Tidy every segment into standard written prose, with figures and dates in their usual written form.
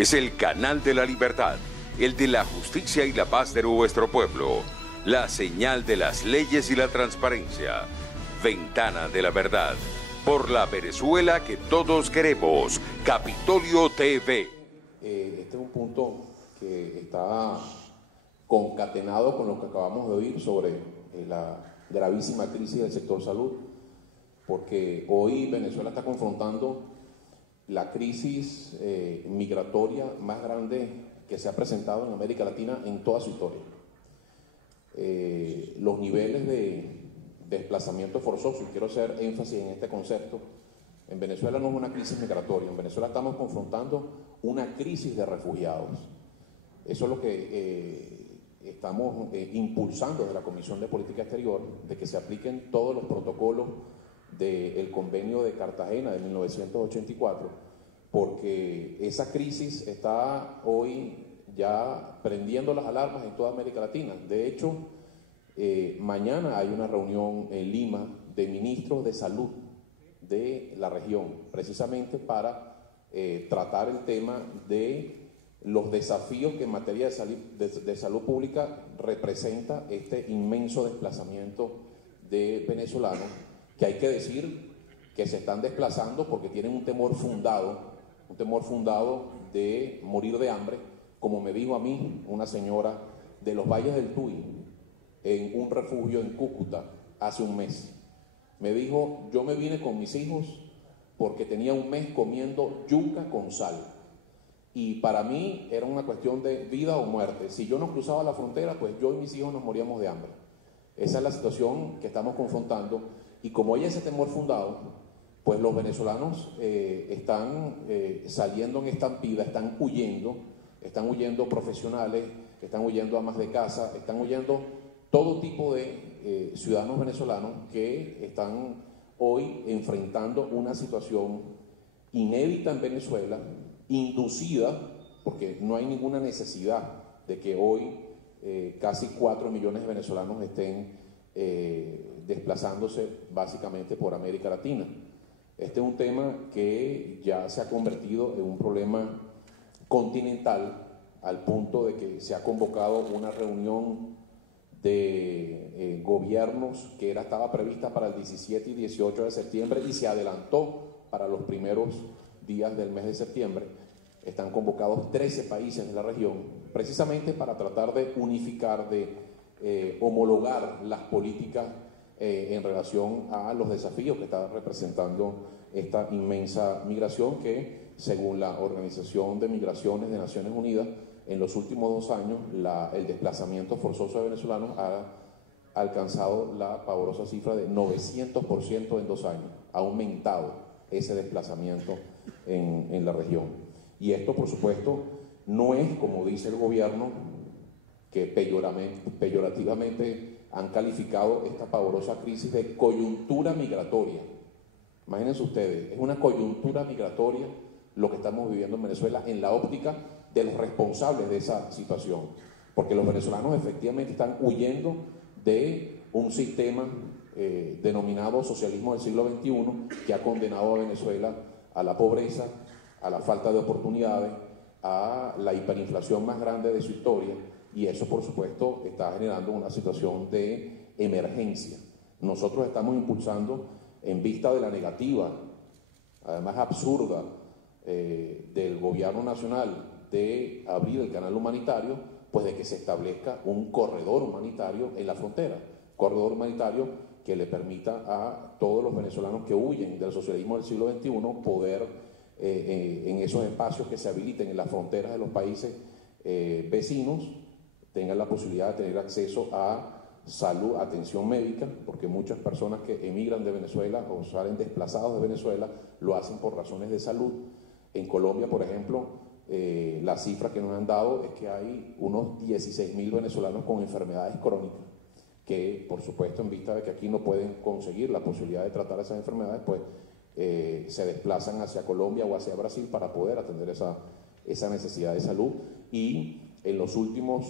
Es el canal de la libertad, el de la justicia y la paz de nuestro pueblo. La señal de las leyes y la transparencia. Ventana de la verdad. Por la Venezuela que todos queremos. Capitolio TV. Este es un punto que está concatenado con lo que acabamos de oír sobre la gravísima crisis del sector salud, porque hoy Venezuela está confrontando la crisis migratoria más grande que se ha presentado en América Latina en toda su historia. Los niveles de desplazamiento forzoso, y quiero hacer énfasis en este concepto, en Venezuela no es una crisis migratoria, en Venezuela estamos confrontando una crisis de refugiados. Eso es lo que estamos impulsando desde la Comisión de Política Exterior, de que se apliquen todos los protocolos del Convenio de Cartagena de 1984, porque esa crisis está hoy ya prendiendo las alarmas en toda América Latina. De hecho, mañana hay una reunión en Lima de ministros de salud de la región, precisamente para tratar el tema de los desafíos que en materia de salud pública representa este inmenso desplazamiento de venezolanos, que hay que decir que se están desplazando porque tienen un temor fundado de morir de hambre, como me dijo a mí una señora de los Valles del Tuy, en un refugio en Cúcuta hace un mes. Me dijo, yo me vine con mis hijos porque tenía un mes comiendo yuca con sal. Y para mí era una cuestión de vida o muerte. Si yo no cruzaba la frontera, pues yo y mis hijos nos moríamos de hambre. Esa es la situación que estamos confrontando. Y como hay ese temor fundado, pues los venezolanos están saliendo en estampida, están huyendo profesionales, están huyendo amas de casa, están huyendo todo tipo de ciudadanos venezolanos que están hoy enfrentando una situación inédita en Venezuela, inducida, porque no hay ninguna necesidad de que hoy casi 4 millones de venezolanos estén desplazándose básicamente por América Latina. Este es un tema que ya se ha convertido en un problema continental, al punto de que se ha convocado una reunión de gobiernos que estaba prevista para el 17 y 18 de septiembre y se adelantó para los primeros días del mes de septiembre. Están convocados 13 países de la región, precisamente para tratar de unificar, de homologar las políticas en relación a los desafíos que está representando esta inmensa migración que, según la Organización de Migraciones de Naciones Unidas, en los últimos 2 años el desplazamiento forzoso de venezolanos ha alcanzado la pavorosa cifra de 900% en 2 años. Ha aumentado ese desplazamiento en la región. Y esto, por supuesto, no es, como dice el gobierno, que peyorativamente han calificado esta pavorosa crisis de coyuntura migratoria. Imagínense ustedes, es una coyuntura migratoria lo que estamos viviendo en Venezuela en la óptica de los responsables de esa situación, porque los venezolanos efectivamente están huyendo de un sistema denominado socialismo del siglo XXI, que ha condenado a Venezuela a la pobreza, a la falta de oportunidades, a la hiperinflación más grande de su historia, y eso por supuesto está generando una situación de emergencia. Nosotros estamos impulsando, en vista de la negativa, además absurda, del gobierno nacional de abrir el canal humanitario, pues de que se establezca un corredor humanitario en la frontera, corredor humanitario que le permita a todos los venezolanos que huyen del socialismo del siglo XXI poder, en esos espacios que se habiliten en las fronteras de los países vecinos, tengan la posibilidad de tener acceso a salud, atención médica, porque muchas personas que emigran de Venezuela o salen desplazados de Venezuela lo hacen por razones de salud. En Colombia, por ejemplo, la cifra que nos han dado es que hay unos 16.000 venezolanos con enfermedades crónicas que, por supuesto, en vista de que aquí no pueden conseguir la posibilidad de tratar esas enfermedades, pues se desplazan hacia Colombia o hacia Brasil para poder atender esa necesidad de salud. Y en los últimos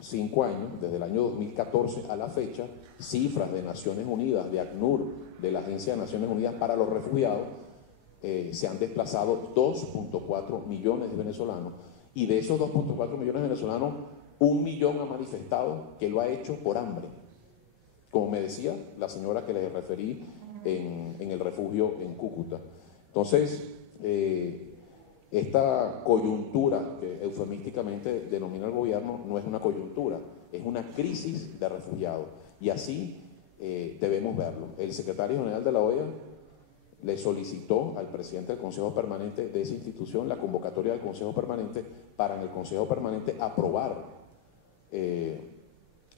5 años, desde el año 2014 a la fecha, cifras de Naciones Unidas, de ACNUR, de la Agencia de Naciones Unidas para los Refugiados, se han desplazado 2.4 millones de venezolanos, y de esos 2.4 millones de venezolanos, 1 millón ha manifestado que lo ha hecho por hambre, como me decía la señora que les referí en el refugio en Cúcuta. Entonces, esta coyuntura que eufemísticamente denomina el gobierno no es una coyuntura, es una crisis de refugiados, y así debemos verlo. El secretario general de la OEA le solicitó al presidente del Consejo Permanente de esa institución la convocatoria del Consejo Permanente para en el Consejo Permanente aprobar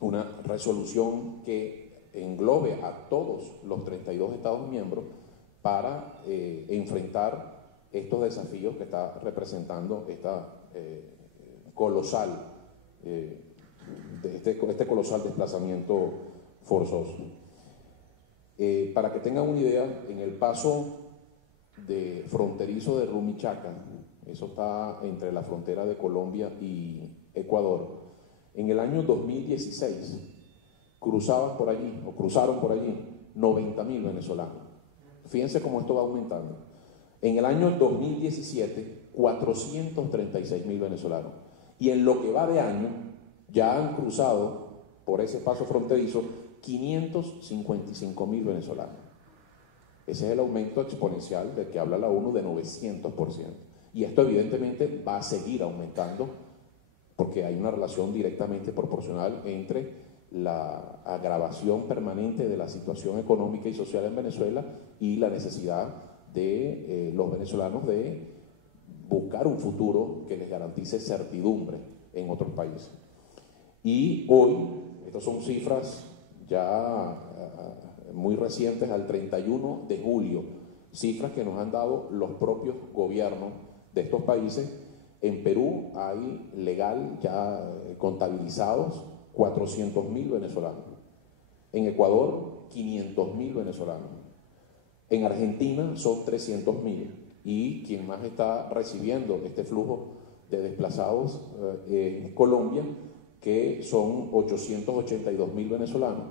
una resolución que englobe a todos los 32 Estados miembros para enfrentar estos desafíos que está representando esta colosal, este colosal desplazamiento forzoso. Para que tengan una idea, en el paso fronterizo de Rumichaca, eso está entre la frontera de Colombia y Ecuador, en el año 2016 cruzaron por allí 90.000 venezolanos. Fíjense cómo esto va aumentando. En el año 2017, 436.000 venezolanos. Y en lo que va de año, ya han cruzado por ese paso fronterizo 555.000 venezolanos. Ese es el aumento exponencial del que habla la ONU de 900%. Y esto evidentemente va a seguir aumentando porque hay una relación directamente proporcional entre la agravación permanente de la situación económica y social en Venezuela y la necesidad de los venezolanos de buscar un futuro que les garantice certidumbre en otros países. Y hoy, estas son cifras ya muy recientes, al 31 de julio, cifras que nos han dado los propios gobiernos de estos países. En Perú hay legal ya contabilizados 400.000 venezolanos. En Ecuador, 500.000 venezolanos. En Argentina son 300.000. Y quien más está recibiendo este flujo de desplazados es Colombia, que son 882.000 venezolanos,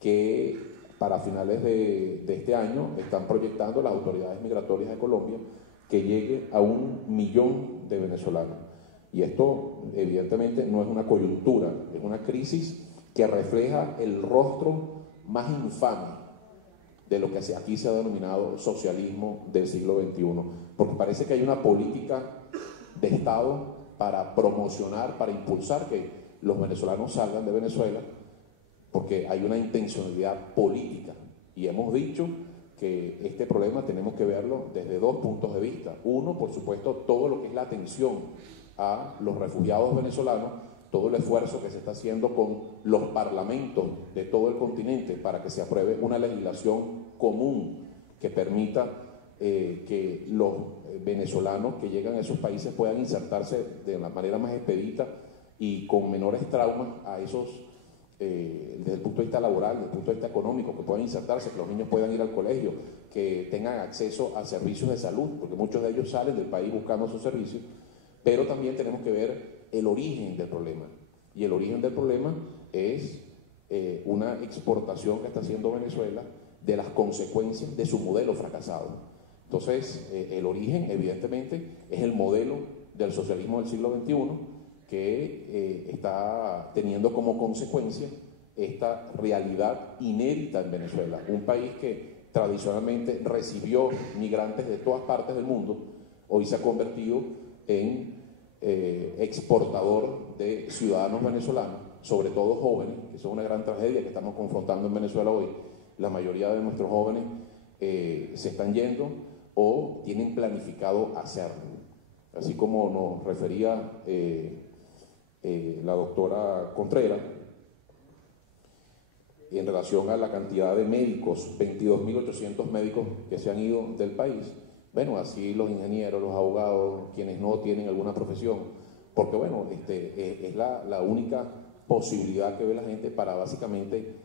que para finales de este año están proyectando las autoridades migratorias de Colombia que llegue a 1 millón de venezolanos. Y esto evidentemente no es una coyuntura, es una crisis que refleja el rostro más infame de lo que aquí se ha denominado socialismo del siglo XXI, porque parece que hay una política de Estado para promocionar, para impulsar que los venezolanos salgan de Venezuela, porque hay una intencionalidad política. Y hemos dicho que este problema tenemos que verlo desde dos puntos de vista. Uno, por supuesto, todo lo que es la atención a los refugiados venezolanos, todo el esfuerzo que se está haciendo con los parlamentos de todo el continente para que se apruebe una legislación común que permita que los venezolanos que llegan a esos países puedan insertarse de la manera más expedita y con menores traumas a esos, desde el punto de vista laboral, desde el punto de vista económico, que puedan insertarse, que los niños puedan ir al colegio, que tengan acceso a servicios de salud, porque muchos de ellos salen del país buscando sus servicios. Pero también tenemos que ver el origen del problema. Y el origen del problema es una exportación que está haciendo Venezuela de las consecuencias de su modelo fracasado. Entonces, el origen, evidentemente, es el modelo del socialismo del siglo XXI que está teniendo como consecuencia esta realidad inédita en Venezuela. Un país que tradicionalmente recibió migrantes de todas partes del mundo, hoy se ha convertido en exportador de ciudadanos venezolanos, sobre todo jóvenes, que es una gran tragedia que estamos confrontando en Venezuela hoy. La mayoría de nuestros jóvenes se están yendo o tienen planificado hacerlo. Así como nos refería la doctora Contreras, en relación a la cantidad de médicos, 22.800 médicos que se han ido del país. Bueno, así los ingenieros, los abogados, quienes no tienen alguna profesión, porque bueno, es la única posibilidad que ve la gente para básicamente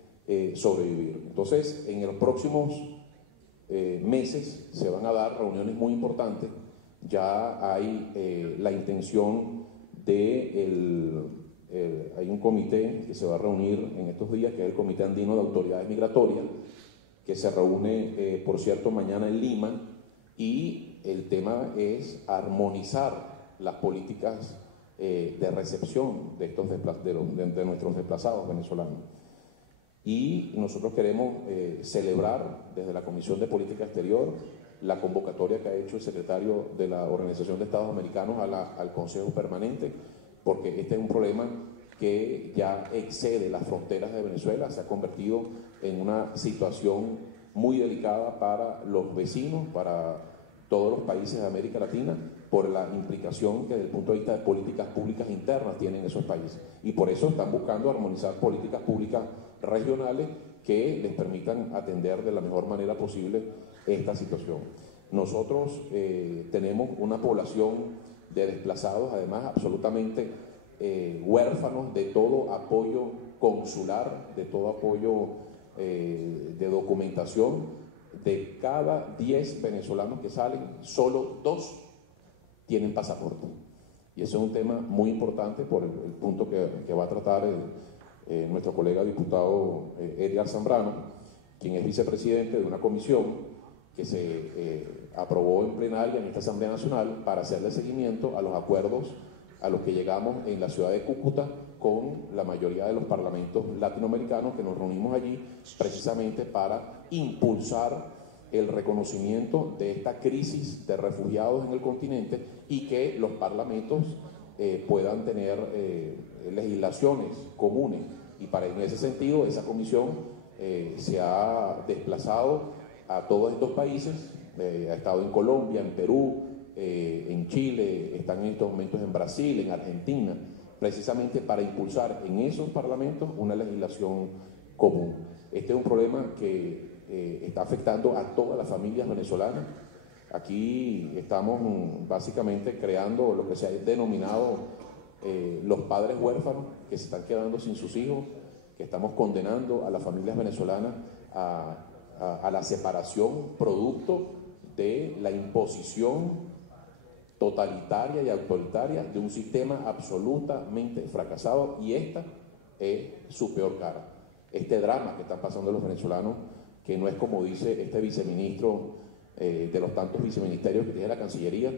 sobrevivir. Entonces, en los próximos meses se van a dar reuniones muy importantes. Ya hay la intención de hay un comité que se va a reunir en estos días, que es el Comité Andino de Autoridades Migratorias, que se reúne, por cierto, mañana en Lima, y el tema es armonizar las políticas de recepción de nuestros desplazados venezolanos. Y nosotros queremos celebrar desde la Comisión de Política Exterior la convocatoria que ha hecho el secretario de la Organización de Estados Americanos al Consejo Permanente, porque este es un problema que ya excede las fronteras de Venezuela, se ha convertido en una situación muy delicada para los vecinos, para todos los países de América Latina, por la implicación que desde el punto de vista de políticas públicas internas tienen esos países. Y por eso están buscando armonizar políticas públicas regionales que les permitan atender de la mejor manera posible esta situación. Nosotros tenemos una población de desplazados, además absolutamente huérfanos de todo apoyo consular, de todo apoyo de documentación. De cada 10 venezolanos que salen, solo 2 tienen pasaporte. Y eso es un tema muy importante por el punto que va a tratar nuestro colega diputado Edgar Zambrano, quien es vicepresidente de una comisión que se aprobó en plenaria en esta Asamblea Nacional para hacerle seguimiento a los acuerdos a los que llegamos en la ciudad de Cúcuta con la mayoría de los parlamentos latinoamericanos, que nos reunimos allí precisamente para impulsar el reconocimiento de esta crisis de refugiados en el continente y que los parlamentos puedan tener legislaciones comunes. Y en ese sentido, esa comisión se ha desplazado a todos estos países, ha estado en Colombia, en Perú, en Chile, están en estos momentos en Brasil, en Argentina, precisamente para impulsar en esos parlamentos una legislación común. Este es un problema que está afectando a todas las familias venezolanas. Aquí estamos básicamente creando lo que se ha denominado los padres huérfanos, que se están quedando sin sus hijos, que estamos condenando a las familias venezolanas a la separación producto de la imposición totalitaria y autoritaria de un sistema absolutamente fracasado, y esta es su peor cara. Este drama que están pasando los venezolanos, que no es como dice este viceministro de los tantos viceministerios que tiene la Cancillería,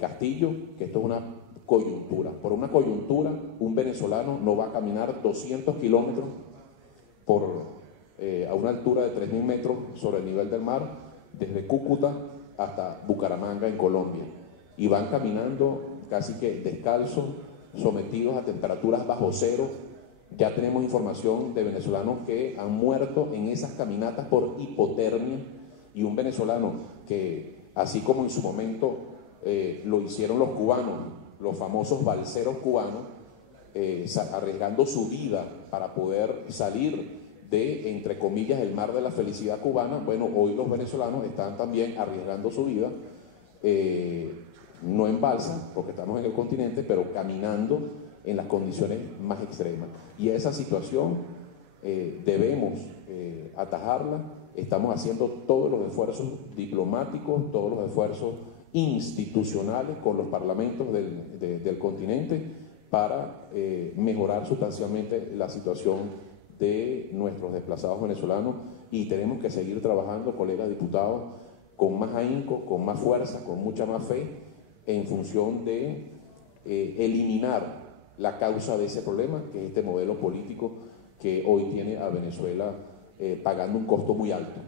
Castillo, que esto es una coyuntura. Por una coyuntura, un venezolano no va a caminar 200 kilómetros a una altura de 3.000 metros sobre el nivel del mar, desde Cúcuta hasta Bucaramanga en Colombia. Y van caminando casi que descalzos, sometidos a temperaturas bajo cero. Ya tenemos información de venezolanos que han muerto en esas caminatas por hipotermia, y un venezolano que, así como en su momento lo hicieron los cubanos, los famosos balseros cubanos, arriesgando su vida para poder salir de, entre comillas, el mar de la felicidad cubana. Bueno, hoy los venezolanos están también arriesgando su vida, no en balsa, porque estamos en el continente, pero caminando en las condiciones más extremas. Y esa situación debemos atajarla. Estamos haciendo todos los esfuerzos diplomáticos, todos los esfuerzos institucionales con los parlamentos del continente para mejorar sustancialmente la situación de nuestros desplazados venezolanos, y tenemos que seguir trabajando, colegas diputados, con más ahínco, con más fuerza, con mucha más fe, en función de eliminar la causa de ese problema, que es este modelo político que hoy tiene a Venezuela pagando un costo muy alto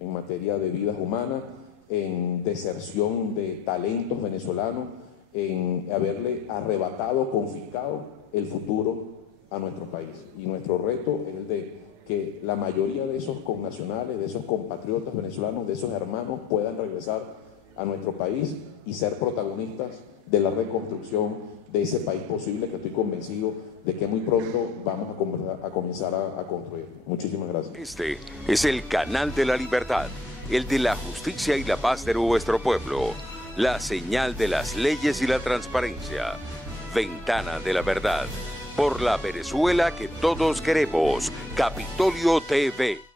en materia de vidas humanas, en deserción de talentos venezolanos, en haberle arrebatado, confiscado el futuro a nuestro país. Y nuestro reto es el de que la mayoría de esos connacionales, de esos compatriotas venezolanos, de esos hermanos, puedan regresar a nuestro país y ser protagonistas de la reconstrucción de ese país posible, que estoy convencido de que muy pronto vamos a comenzar a construir. Muchísimas gracias. Este es el canal de la libertad, el de la justicia y la paz de nuestro pueblo, la señal de las leyes y la transparencia, Ventana de la Verdad, por la Venezuela que todos queremos, Capitolio TV.